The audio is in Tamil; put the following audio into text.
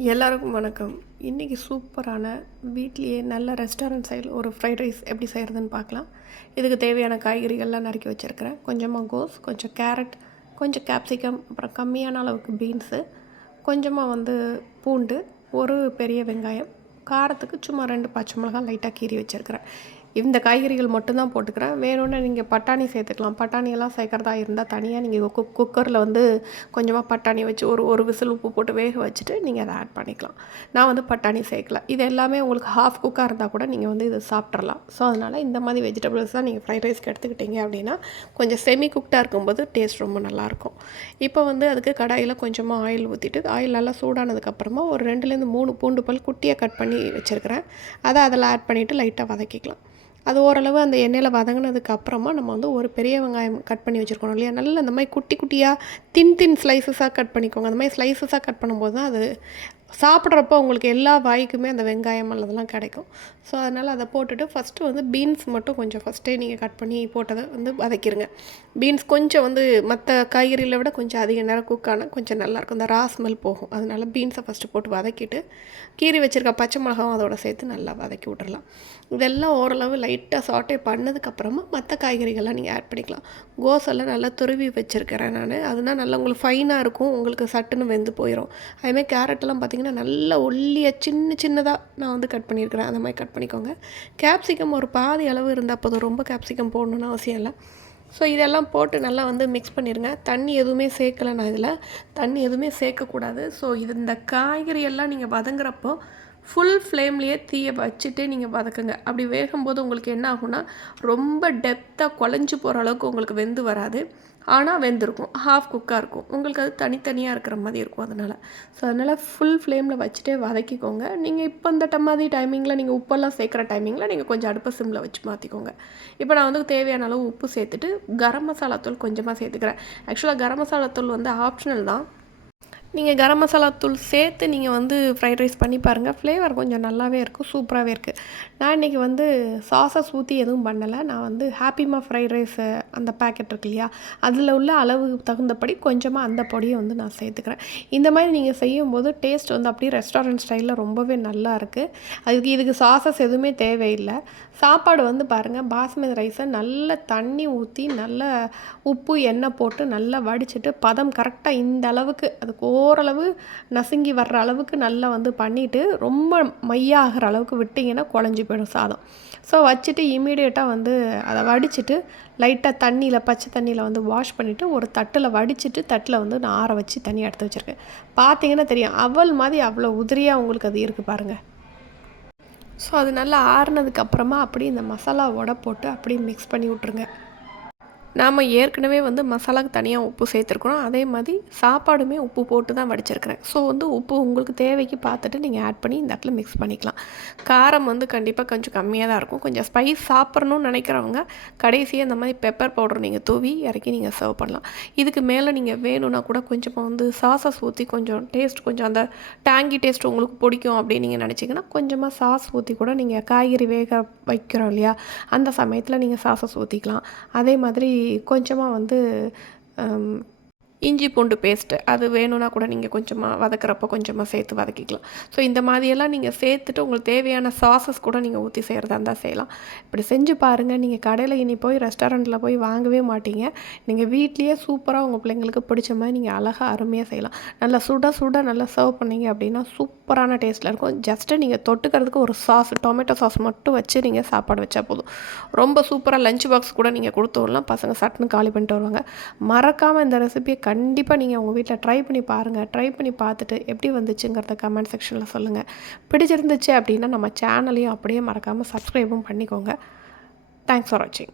எல்லாருக்கும் வணக்கம். இன்றைக்கி சூப்பரான வீட்லேயே நல்ல ரெஸ்டாரண்ட் சைடில் ஒரு ஃப்ரைட் ரைஸ் எப்படி செய்கிறதுன்னு பார்க்கலாம். இதுக்கு தேவையான காய்கறிகள்லாம் நறுக்கி வச்சுருக்கிறேன். கொஞ்சமாக கோஸ் கொஞ்சம் கேரட் கொஞ்சம் கேப்சிகம் அப்புறம் கம்மியான அளவுக்கு பீன்ஸு கொஞ்சமாக வந்து பூண்டு ஒரு பெரிய வெங்காயம் காரத்துக்கு சும்மா ரெண்டு பச்சை மிளகாய் லைட்டாக கீறி வச்சுருக்கிறேன். இந்த காய்கறிகள் மட்டும்தான் போட்டுக்கிறேன். வேணும்னா நீங்கள் பட்டாணி சேர்த்துக்கலாம். பட்டாணியெல்லாம் சேர்க்குறதா இருந்தால் தனியாக நீங்கள் குக் குக்கரில் வந்து கொஞ்சமாக பட்டாணி வச்சு ஒரு ஒரு விசில் உப்பு போட்டு வேக வச்சுட்டு நீங்கள் அதை ஆட் பண்ணிக்கலாம். நான் வந்து பட்டாணி சேர்க்கல. இது எல்லாமே உங்களுக்கு ஹாஃப் குக்காக இருந்தால் கூட நீங்கள் வந்து இதை சாப்பிட்றலாம் ஸோ அதனால் இந்த மாதிரி வெஜிடபிள்ஸ் தான் நீங்கள் ஃப்ரைட் ரைஸ்க்கு எடுத்துக்கிட்டீங்க அப்படின்னா கொஞ்சம் செமி குக்டாக இருக்கும்போது டேஸ்ட் ரொம்ப நல்லாயிருக்கும் இப்போ வந்து அதுக்கு கடாயில் கொஞ்சமாக ஆயில் ஊற்றிட்டு ஆயில் நல்லா சூடானதுக்கப்புறமா ஒரு ரெண்டுலேருந்து மூணு பூண்டு பல் குட்டியாக கட் பண்ணி வச்சுருக்கிறேன். அதை அதில் ஆட் பண்ணிவிட்டு லைட்டாக வதக்கிக்கலாம். அது ஓரளவு அந்த எண்ணெயில் வதங்கினதுக்கு அப்புறமா நம்ம வந்து ஒரு பெரிய வெங்காயம் கட் பண்ணி வச்சுருக்கணும் இல்லையா? நல்ல அந்த மாதிரி குட்டி குட்டியாக தின் தின் ஸ்லைசஸாக கட் பண்ணிக்கோங்க. அந்த மாதிரி ஸ்லைசஸாக கட் பண்ணும்போது தான் அது சாப்பிட்றப்போ உங்களுக்கு எல்லா வாய்க்குமே அந்த வெங்காயம் அதெல்லாம் கிடைக்கும். ஸோ அதனால் அதை போட்டுட்டு ஃபஸ்ட்டு வந்து பீன்ஸ் மட்டும் கொஞ்சம் ஃபஸ்ட்டே நீங்கள் கட் பண்ணி போட்டதை வந்து வதக்கிடுங்க பீன்ஸ் கொஞ்சம் வந்து மற்ற காய்கறிகளை விட கொஞ்சம் அதிக நேரம் குக் ஆனால் கொஞ்சம் நல்லாயிருக்கும் இந்த ரா ஸ்மெல் போகும். அதனால் பீன்ஸை ஃபஸ்ட்டு போட்டு வதக்கிட்டு கீறி வச்சுருக்க பச்சை மிளகாவும் அதோட சேர்த்து நல்லா வதக்கி விட்றலாம் இதெல்லாம் ஓரளவு லைட்டாக சாட்டே பண்ணதுக்கப்புறமா மற்ற காய்கறிகள்லாம் நீங்கள் ஆட் பண்ணிக்கலாம். கோஸெல்லாம் நல்லா துருவி வச்சுருக்கிறேன் நான். அதுனால் நல்லா உங்களுக்கு ஃபைனாக இருக்கும். உங்களுக்கு சட்டுன்னு வெந்து போயிடும் அதேமாதிரி கேரட்டெல்லாம் பார்த்திங்கன்னா நல்லா ஒல்லியாக சின்ன சின்னதாக நான் வந்து கட் பண்ணியிருக்கிறேன். அந்த மாதிரி கட் பண்ணிக்கோங்க. கேப்சிகம் ஒரு பாதி அளவு இருந்தால் போதும். ரொம்ப கேப்சிகம் போடணுன்னு அவசியம் இல்லை. ஸோ இதெல்லாம் போட்டு நல்லா வந்து மிக்ஸ் பண்ணிடுங்க தண்ணி எதுவுமே சேர்க்கலை நான் இதில் தண்ணி எதுவுமே சேர்க்கக்கூடாது. ஸோ இது இந்த காய்கறி எல்லாம் நீங்கள் வதங்குறப்போ ஃபுல் ஃப்ளேம்லேயே தீயை வச்சுட்டே நீங்கள் வதக்குங்க. அப்படி வேகும்போது உங்களுக்கு என்ன ஆகும்னா ரொம்ப டெப்த்தாக குழஞ்சி போகிற அளவுக்கு உங்களுக்கு வெந்து வராது. ஆனால் வெந்திருக்கும். ஹாஃப் குக்காக இருக்கும். உங்களுக்கு அது தனித்தனியாக இருக்கிற மாதிரி இருக்கும் அதனால். ஸோ அதனால் ஃபுல் ஃப்ளேமில் வச்சுட்டே வதக்கிக்கோங்க. நீங்கள் இப்போ இந்த மாதிரி டைமிங்கில் நீங்கள் உப்பெல்லாம் சேர்க்குற டைமிங்கில் நீங்கள் கொஞ்சம் அடுப்பை சிம்மில் வச்சு மாற்றிக்கோங்க இப்போ நான் வந்து தேவையான அளவு உப்பு சேர்த்துட்டு கரம் மசாலா தூள் கொஞ்சமாக சேர்த்துக்கிறேன். ஆக்சுவலாக கரம் மசாலா தூள் வந்து ஆப்ஷனல் தான். நீங்கள் கரம் மசாலா தூள் சேர்த்து நீங்கள் வந்து ஃப்ரைட் ரைஸ் பண்ணி பாருங்கள் ஃப்ளேவர் கொஞ்சம் நல்லாவே இருக்கும் சூப்பராகவே இருக்குது நான் இன்றைக்கி வந்து சாஸஸ் ஊற்றி எதுவும் பண்ணலை. நான் வந்து ஹாப்பிமா ஃப்ரைட் ரைஸ் அந்த பேக்கெட் இருக்கு இல்லையா? அதில் உள்ள அளவு தகுந்தபடி கொஞ்சமாக அந்த பொடியை வந்து நான் சேர்த்துக்கிறேன். இந்த மாதிரி நீங்கள் செய்யும்போது டேஸ்ட் வந்து அப்படியே ரெஸ்டாரண்ட் ஸ்டைலில் ரொம்பவே நல்லா இருக்குது அதுக்கு இதுக்கு சாஸஸ் எதுவுமே தேவையில்லை. சாப்பாடு வந்து பாருங்கள் பாஸ்மதி ரைஸை நல்ல தண்ணி ஊற்றி நல்ல உப்பு எண்ணெய் போட்டு நல்லா வடிச்சிட்டு பதம் கரெக்டாக இந்த அளவுக்கு அதுக்கு ஓரளவு நசுங்கி வர்ற அளவுக்கு நல்லா வந்து பண்ணிவிட்டு ரொம்ப மையாகிற அளவுக்கு விட்டிங்கன்னா குழஞ்சி போயிடும் சாதம். ஸோ வச்சுட்டு இமீடியட்டாக வந்து அதை வடிச்சிட்டு லைட்டாக தண்ணியில் பச்சை தண்ணியில் வந்து வாஷ் பண்ணிவிட்டு ஒரு தட்டில் வடிச்சிட்டு தட்டில் வந்து நான் ஆற வச்சு தண்ணி எடுத்து வச்சுருக்கேன். பார்த்தீங்கன்னா தெரியும் அவள் மாதிரி அவ்வளோ உதிரியாக உங்களுக்கு அது இருக்குது பாருங்கள் ஸோ அது நல்லா ஆறுனதுக்கப்புறமா அப்படியே இந்த மசாலாவோட போட்டு அப்படியே மிக்ஸ் பண்ணி விட்ருங்க நாம் ஏற்கனவே வந்து மசாலாவுக்கு தனியாக உப்பு சேர்த்துருக்குறோம். அதே மாதிரி சாப்பாடுமே உப்பு போட்டு தான் வடிச்சிருக்கிறேன். ஸோ வந்து உப்பு உங்களுக்கு தேவைக்கு பார்த்துட்டு நீங்கள் ஆட் பண்ணி இந்த இடத்துல மிக்ஸ் பண்ணிக்கலாம். காரம் வந்து கண்டிப்பாக கொஞ்சம் கம்மியாக தான் இருக்கும். கொஞ்சம் ஸ்பைஸ் சாப்பிட்ணுன்னு நினைக்கிறவங்க கடைசியாக இந்த மாதிரி பெப்பர் பவுடர் நீங்கள் தூவி இறக்கி நீங்கள் சர்வ் பண்ணலாம். இதுக்கு மேலே நீங்கள் வேணும்னா கூட கொஞ்சமாக வந்து சாசஸ் ஊற்றி கொஞ்சம் டேஸ்ட் கொஞ்சம் அந்த டேங்கி டேஸ்ட் உங்களுக்கு பிடிக்கும் அப்படின்னு நீங்கள் நினச்சிங்கன்னா கொஞ்சமாக சாஸ் ஊற்றி கூட நீங்கள் காய்கறி வேக வைக்கிறோம் இல்லையா? அந்த சமயத்தில் நீங்கள் சாசஸ் ஊற்றிக்கலாம் அதே மாதிரி கொஞ்சமாக வந்து இஞ்சி பூண்டு பேஸ்ட்டு அது வேணும்னா கூட நீங்கள் கொஞ்சமாக வதக்கிறப்போ கொஞ்சமாக சேர்த்து வதக்கிக்கலாம். ஸோ இந்த மாதிரியெல்லாம் நீங்கள் சேர்த்துட்டு உங்களுக்கு தேவையான சாசஸ் கூட நீங்கள் ஊற்றி செய்கிறதா இருந்தால் செய்யலாம். இப்படி செஞ்சு பாருங்கள் நீங்கள் கடையில் இனி போய் ரெஸ்டாரண்ட்டில் போய் வாங்கவே மாட்டீங்க. நீங்கள் வீட்லேயே சூப்பராக உங்கள் பிள்ளைங்களுக்கு பிடிச்ச மாதிரி நீங்கள் அழகாக அருமையாக செய்யலாம். நல்லா சுட சுட நல்லா சர்வ் பண்ணீங்க அப்படின்னா சூப்பரான டேஸ்ட்டில் இருக்கும். ஜஸ்ட்டு நீங்கள் தொட்டுக்கிறதுக்கு ஒரு சாஸ் டொமேட்டோ சாஸ் மட்டும் வச்சு நீங்கள் சாப்பாடு வச்சா போதும். ரொம்ப சூப்பராக லஞ்ச் பாக்ஸ் கூட நீங்கள் கொடுத்து விடலாம். பசங்க சட்டுன்னு காலி பண்ணிட்டு வருவாங்க. மறக்காமல் இந்த ரெசிபியை கண்டிப்பாக நீங்கள் உங்கள் வீட்டில் ட்ரை பண்ணி பாருங்கள் ட்ரை பண்ணி பார்த்துட்டு எப்படி வந்துச்சுங்கிறத கமெண்ட் செக்ஷனில் சொல்லுங்கள் பிடிச்சிருந்துச்சு அப்படின்னா நம்ம சேனலையும் அப்படியே மறக்காமல் சப்ஸ்கிரைபும் பண்ணிக்கோங்க. தேங்க்ஸ் ஃபார் வாட்சிங்